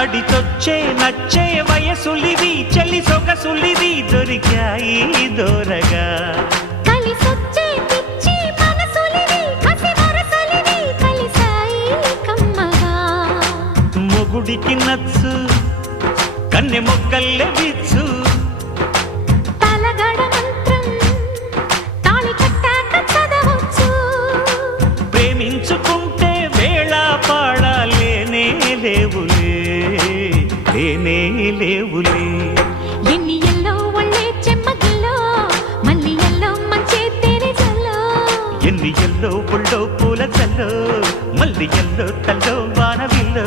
నడిచొచ్చే నచ్చే వయసులివి చలి సొగసులివి దొరికాయి దూరగా కలిసొచ్చే పిచ్చి మనసులివి కసి వరసలివి కలిసాయి కమ్మగా మొగుడికి నచ్చు కన్నె మొగ్గల్లే విచ్చు తలగడ మంత్రం తాళి కట్టాక చదవచ్చు ప్రేమించుకుంటే వేళ పాడాలేనే లేవులే లేనే లేవులే ఎన్ని ఎల్లో ఒళ్ళే చెమ్మగిల్లో మళ్ళీ ఎల్లో మంచే తేనె జల్లో ఎన్ని ఎల్లో పుల్లో పూల చల్లో మళ్ళీ ఎల్లో తల్లో వానవిల్లో